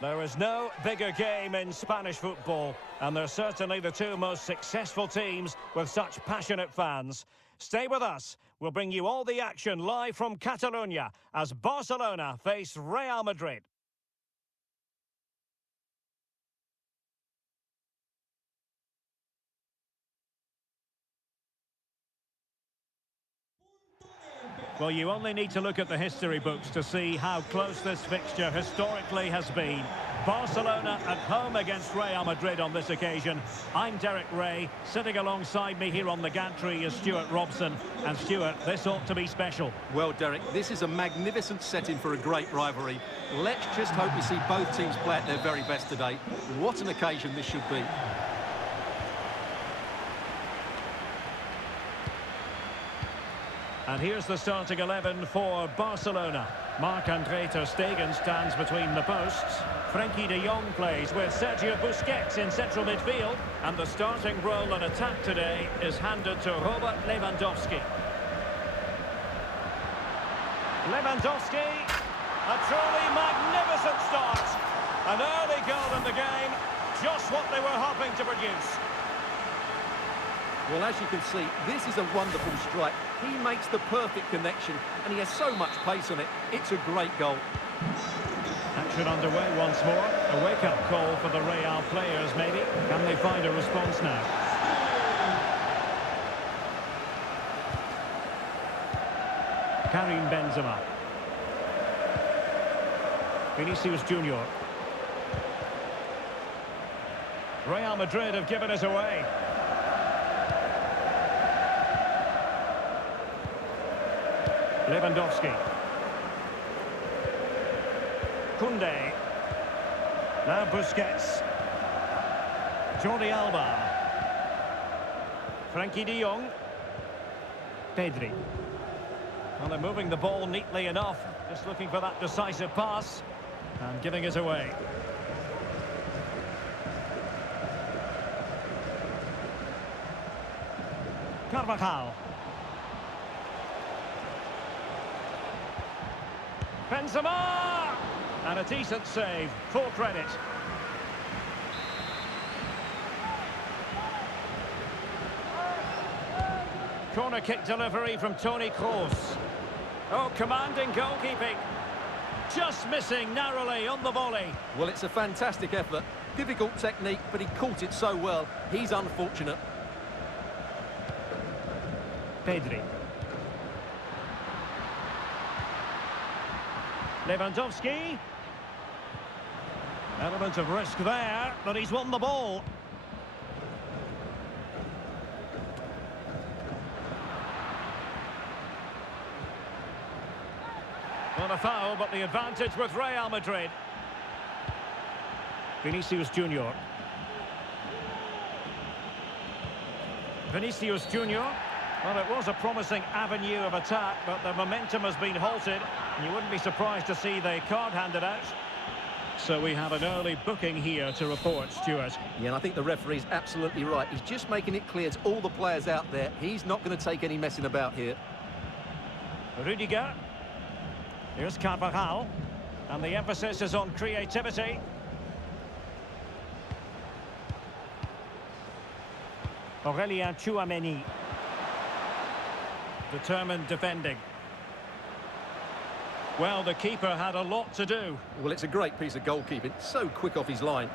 There is no bigger game in Spanish football, and they're certainly the two most successful teams with such passionate fans. Stay with us. We'll bring you all the action live from Catalonia as Barcelona face Real Madrid. Well, you only need to look at the history books to see how close this fixture historically has been. Barcelona at home against Real Madrid on this occasion. I'm Derek Ray. Sitting alongside me here on the gantry is Stuart Robson. And Stuart, this ought to be special. Well, Derek, this is a magnificent setting for a great rivalry. Let's just hope we see both teams play at their very best today. What an occasion this should be. And here's the starting 11 for Barcelona. Marc-Andre ter Stegen stands between the posts. Frenkie de Jong plays with Sergio Busquets in central midfield. And the starting role in attack today is handed to Robert Lewandowski. Lewandowski, a truly magnificent start. An early goal in the game, just what they were hoping to produce. Well, as you can see, this is a wonderful strike. He makes the perfect connection, and he has so much pace on it. It's a great goal. Action underway once more. A wake-up call for the Real players, maybe. Can they find a response now? Karim Benzema. Vinicius Junior. Real Madrid have given it away. Lewandowski. Koundé. Now Busquets. Jordi Alba. Frenkie de Jong. Pedri. Well, they're moving the ball neatly enough. Just looking for that decisive pass. And giving it away. Carvajal. Benzema! And a decent save, full credit. Corner kick delivery from Toni Kroos. Oh, commanding goalkeeping. Just missing narrowly on the volley. Well, it's a fantastic effort. Difficult technique, but he caught it so well. He's unfortunate. Pedri. Lewandowski. Element of risk there, but he's won the ball. Not a foul, but the advantage with Real Madrid. Vinicius Junior. Vinicius Junior. Well, it was a promising avenue of attack, but the momentum has been halted. You wouldn't be surprised to see the card handed out. So we have an early booking here to report, Stuart. Yeah, and I think the referee's absolutely right. He's just making it clear to all the players out there, he's not going to take any messing about here. Rudiger. Here's Carvajal. And the emphasis is on creativity. Aurélien Tchouameni. Determined defending. Well, the keeper had a lot to do. Well, it's a great piece of goalkeeping. So quick off his line.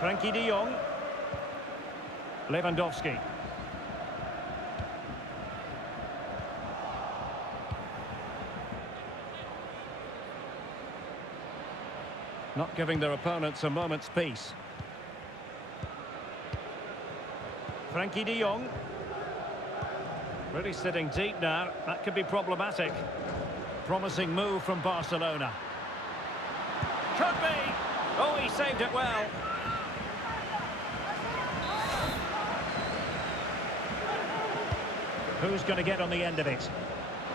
Frenkie de Jong. Lewandowski. Not giving their opponents a moment's peace. Frenkie de Jong. Really sitting deep now. That could be problematic. Promising move from Barcelona. Could be. Oh, he saved it well. Who's going to get on the end of it?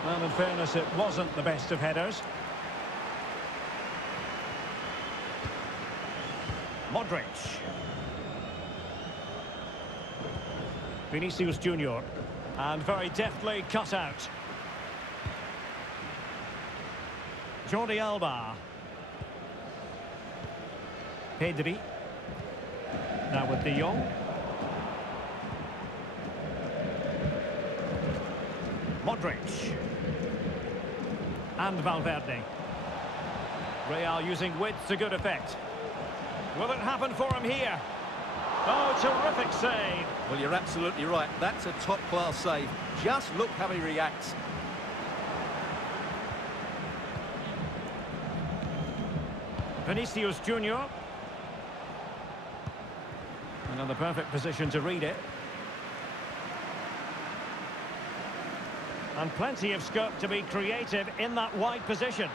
Well, in fairness, it wasn't the best of headers. Modric. Vinicius Junior. And very deftly cut out. Jordi Alba. Pedri. Now with De Jong. Modric. And Valverde. Real using width to good effect. Will it happen for him here? Oh, terrific save. Well, you're absolutely right. That's a top-class save. Just look how he reacts. Vinicius Junior. Another perfect position to read it. And plenty of scope to be creative in that wide position.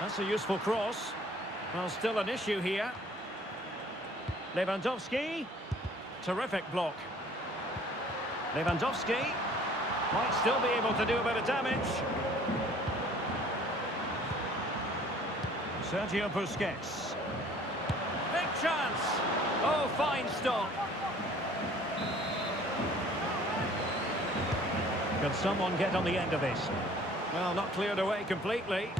That's a useful cross. Well, still an issue here. Lewandowski. Terrific block. Lewandowski might still be able to do a bit of damage. Sergio Busquets. Big chance. Oh, fine stop. Can someone get on the end of this? Well, not cleared away completely.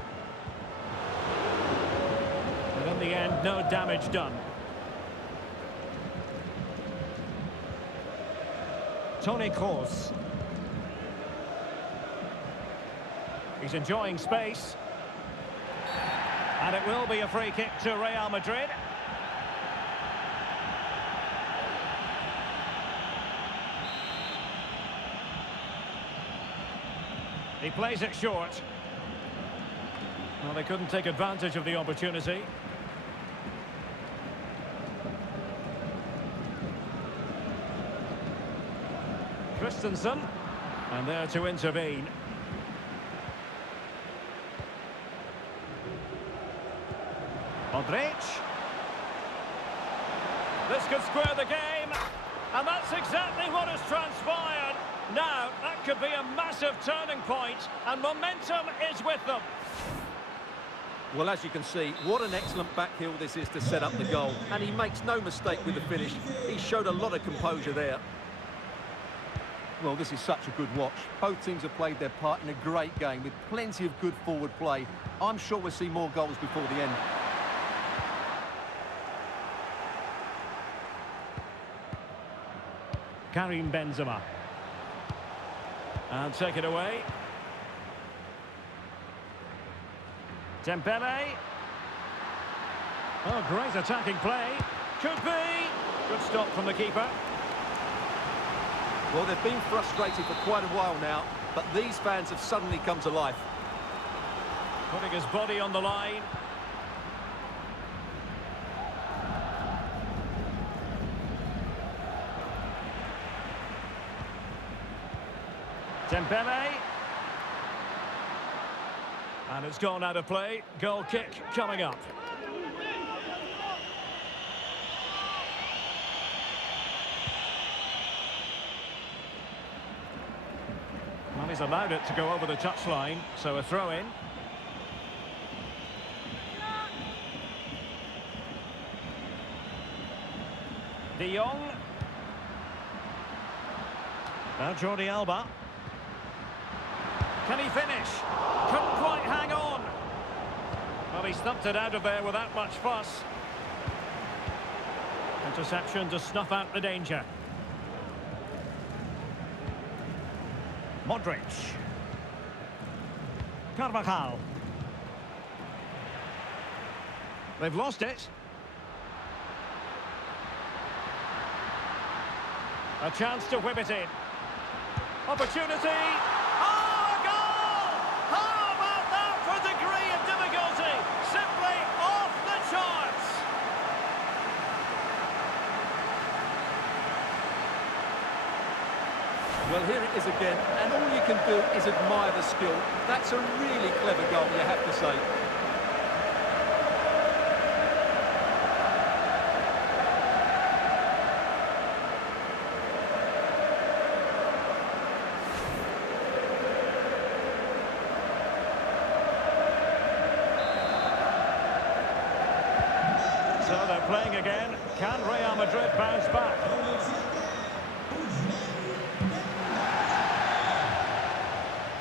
But in the end, no damage done. Toni Kroos. He's enjoying space. And it will be a free kick to Real Madrid. He plays it short. Well, they couldn't take advantage of the opportunity. Christensen. And there to intervene. Modric. This could square the game. And that's exactly what has transpired. Now, that could be a massive turning point, and momentum is with them. Well, as you can see, what an excellent back heel this is to set up the goal. And he makes no mistake with the finish. He showed a lot of composure there. Well, this is such a good watch. Both teams have played their part in a great game with plenty of good forward play. I'm sure we'll see more goals before the end. Karim Benzema. And take it away. Dembele. Oh, great attacking play. Could be. Good stop from the keeper. Well, they've been frustrated for quite a while now, but these fans have suddenly come to life. Putting his body on the line. Dembele. And it's gone out of play. Goal kick coming up. Well, he's allowed it to go over the touchline, so a throw-in. De Jong. Now Jordi Alba. Can he finish? Couldn't quite hang on. Well, he stumped it out of there without much fuss. Interception to snuff out the danger. Modric. Carvajal. They've lost it. A chance to whip it in. Opportunity. Oh, a goal! How about that for degree of difficulty? Simply off the charts. Well, here it is again, and all you can do is admire the skill. That's a really clever goal, you have to say. So they're playing again. Can Real Madrid bounce back?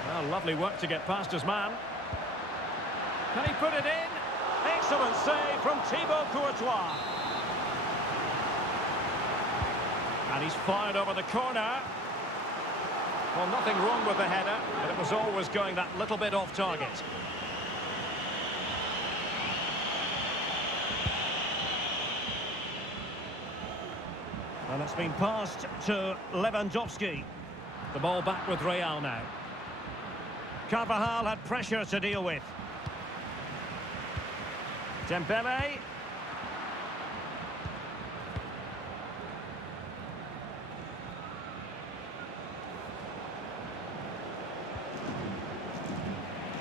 Well, lovely work to get past his man. Can he put it in? Excellent save from Thibaut Courtois. And he's fired over the corner. Well, nothing wrong with the header, but it was always going that little bit off target. And it's been passed to Lewandowski. The ball back with Real now. Carvajal had pressure to deal with. Dembele.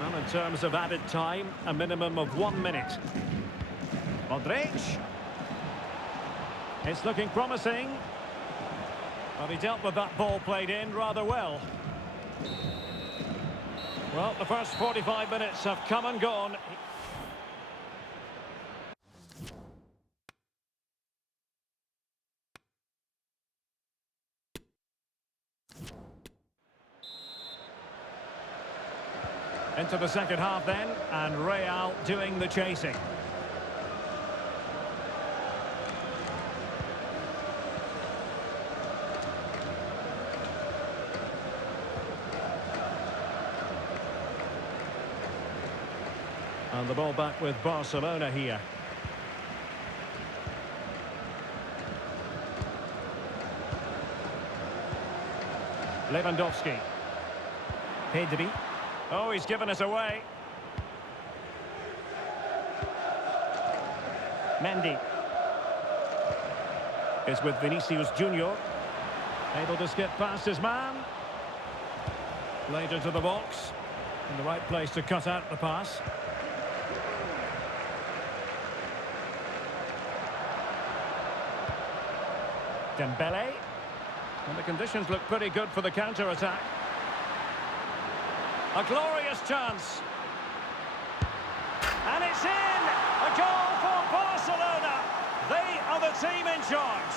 Well, in terms of added time, a minimum of 1 minute. Modric. It's looking promising. But he dealt with that ball played in rather well. Well, the first 45 minutes have come and gone. Into the second half then, and Real doing the chasing. And the ball back with Barcelona here. Lewandowski. Pedri. Oh, he's given us away. Mendy. Is with Vinicius Junior. Able to skip past his man. Later to the box. In the right place to cut out the pass. Dembele. And the conditions look pretty good for the counter-attack. A glorious chance. And it's in! A goal for Barcelona! They are the team in charge.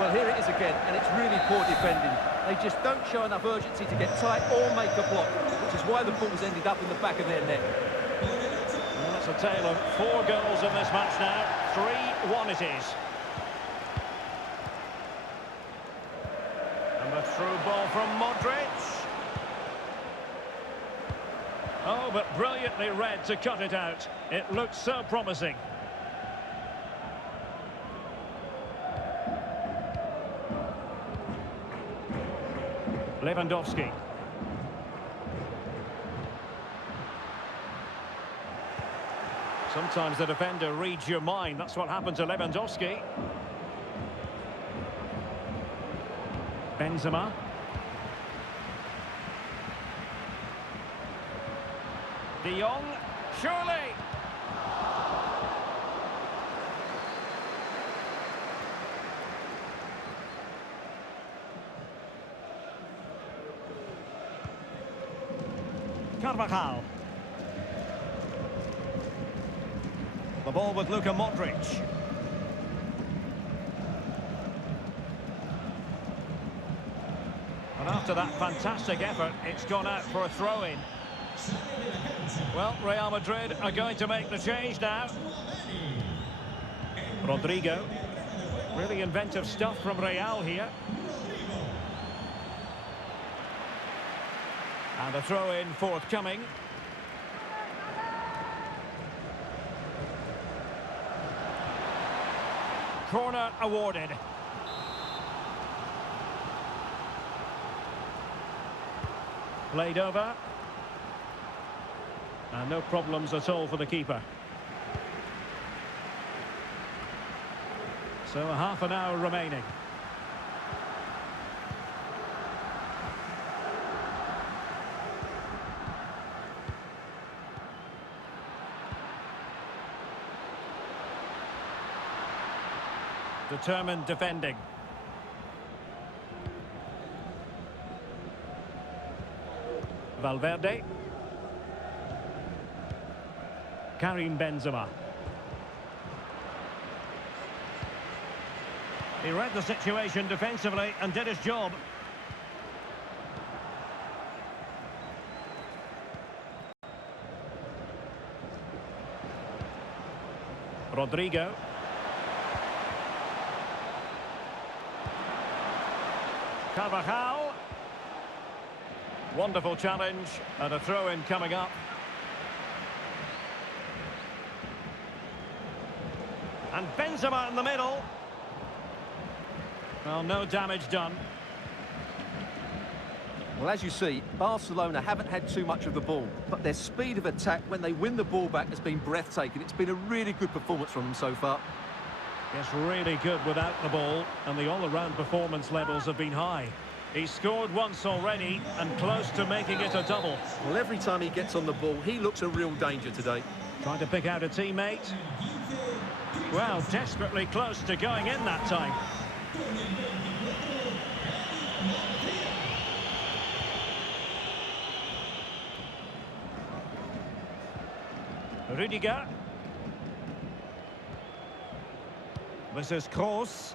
Well, here it is again, and it's really poor defending. They just don't show enough urgency to get tight or make a block, which is why the ball's ended up in the back of their net. Well, that's a tale of 4 goals in this match now. 3-1 it is. And the through ball from Modric. Oh, but brilliantly read to cut it out. It looked so promising. Lewandowski. Sometimes the defender reads your mind. That's what happened to Lewandowski. Benzema. De Jong. Surely. Carvajal. The ball with Luka Modric. And after that fantastic effort, it's gone out for a throw-in. Well, Real Madrid are going to make the change now. Rodrigo. Really inventive stuff from Real here. And a throw-in forthcoming. Corner awarded. Played over. And no problems at all for the keeper. So a half an hour remaining. Determined defending. Valverde. Karim Benzema. He read the situation defensively and did his job. Rodrigo. Carvajal. Wonderful challenge and a throw-in coming up. And Benzema in the middle. Well, no damage done. Well, as you see, Barcelona haven't had too much of the ball, but their speed of attack when they win the ball back has been breathtaking. It's been a really good performance from them so far. Yes, really good without the ball, and the all-around performance levels have been high. He's scored once already and close to making it a double. Well, every time he gets on the ball, he looks a real danger today. Trying to pick out a teammate. Well, desperately close to going in that time. Rudiger. This is Kroos.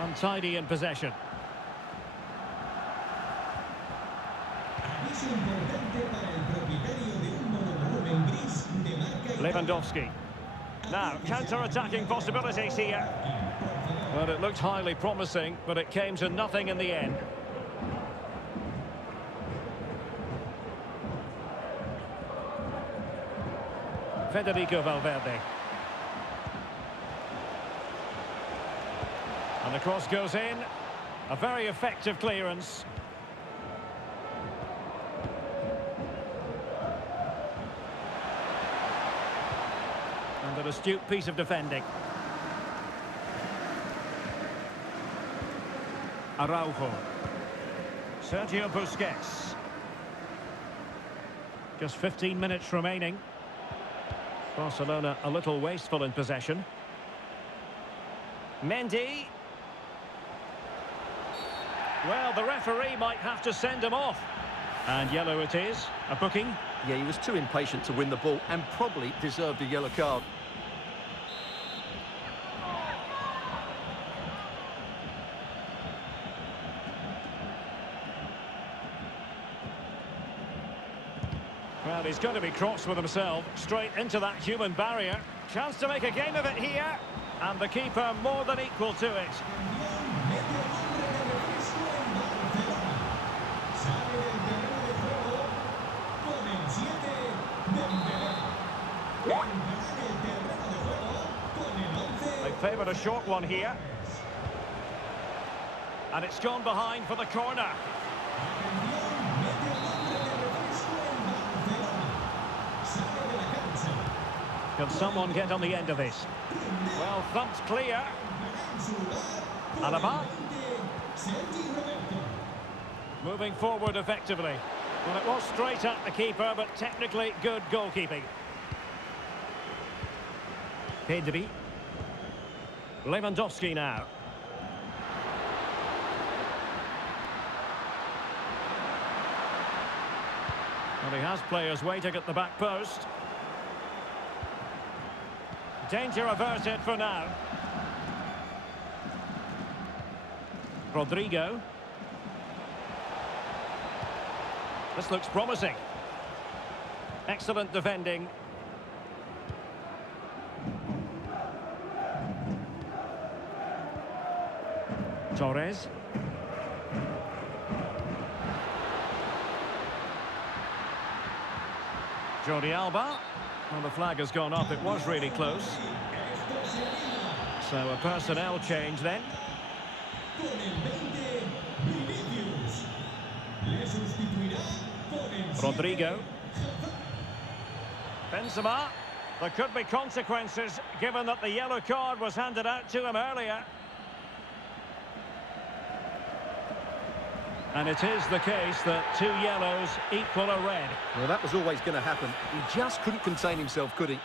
Untidy in possession. Lewandowski. Now, counter-attacking possibilities here. Well, it looked highly promising, but it came to nothing in the end. Federico Valverde. And the cross goes in. A very effective clearance. And an astute piece of defending. Araujo. Sergio Busquets. Just 15 minutes remaining. Barcelona a little wasteful in possession. Mendy. Well, the referee might have to send him off. And yellow it is. A booking. Yeah, he was too impatient to win the ball and probably deserved a yellow card. Well, he's going to be cross with himself, straight into that human barrier. Chance to make a game of it here. And the keeper more than equal to it. They favoured a short one here. And it's gone behind for the corner. Can someone get on the end of this? Well, thumped clear. Alaba. Moving forward effectively. Well, it was straight at the keeper, but technically good goalkeeping. Pedri. Lewandowski now. Well, he has players waiting at the back post. Danger averted for now. Rodrigo. This looks promising. Excellent defending. Torres. Jordi Alba. Well, the flag has gone up. It was really close. So a personnel change then. Rodrigo. Benzema. There could be consequences given that the yellow card was handed out to him earlier. And it is the case that 2 yellows equal a red. Well, that was always going to happen. He just couldn't contain himself, could he?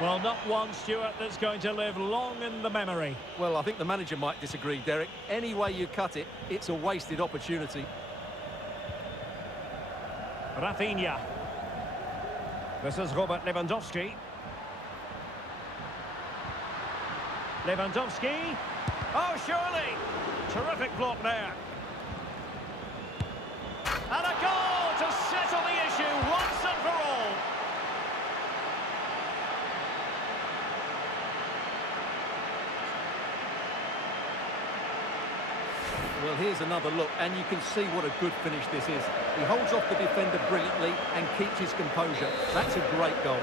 Well, not one, Stuart, that's going to live long in the memory. Well, I think the manager might disagree, Derek. Any way you cut it, it's a wasted opportunity. Rafinha. This is Robert Lewandowski. Lewandowski. Oh, surely! Terrific block there. And a goal to settle the issue once and for all. Well, here's another look, and you can see what a good finish this is. He holds off the defender brilliantly and keeps his composure. That's a great goal.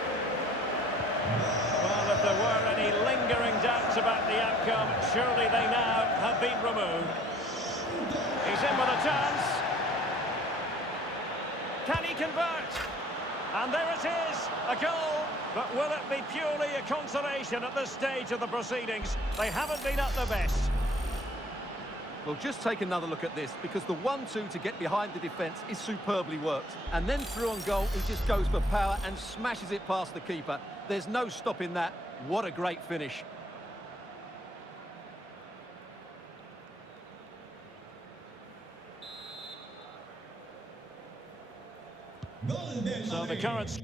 Well, if there were any lingering doubts about the outcome, surely they now have been removed. He's in with a chance. Can he convert? And there it is, a goal. But will it be purely a consolation at this stage of the proceedings? They haven't been at their best. Well, just take another look at this, because the 1-2 to get behind the defence is superbly worked. And then through on goal, he just goes for power and smashes it past the keeper. There's no stopping that. What a great finish. So the current...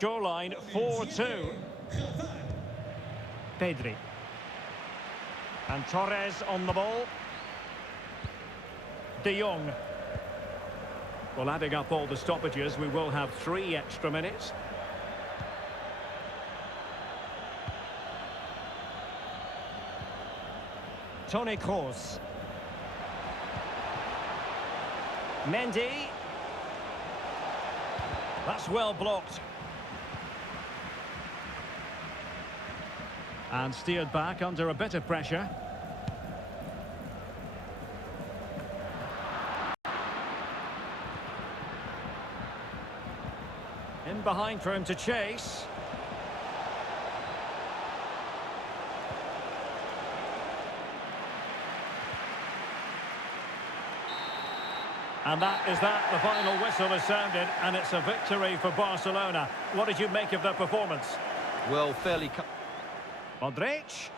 scoreline 4-2. Pedri. And Torres on the ball. De Jong. Well, adding up all the stoppages, we will have 3 extra minutes. Toni Kroos. Mendy. That's well blocked. And steered back under a bit of pressure. In behind for him to chase. And that is that. The final whistle has sounded, and it's a victory for Barcelona. What did you make of their performance? Well, fairly... Modric.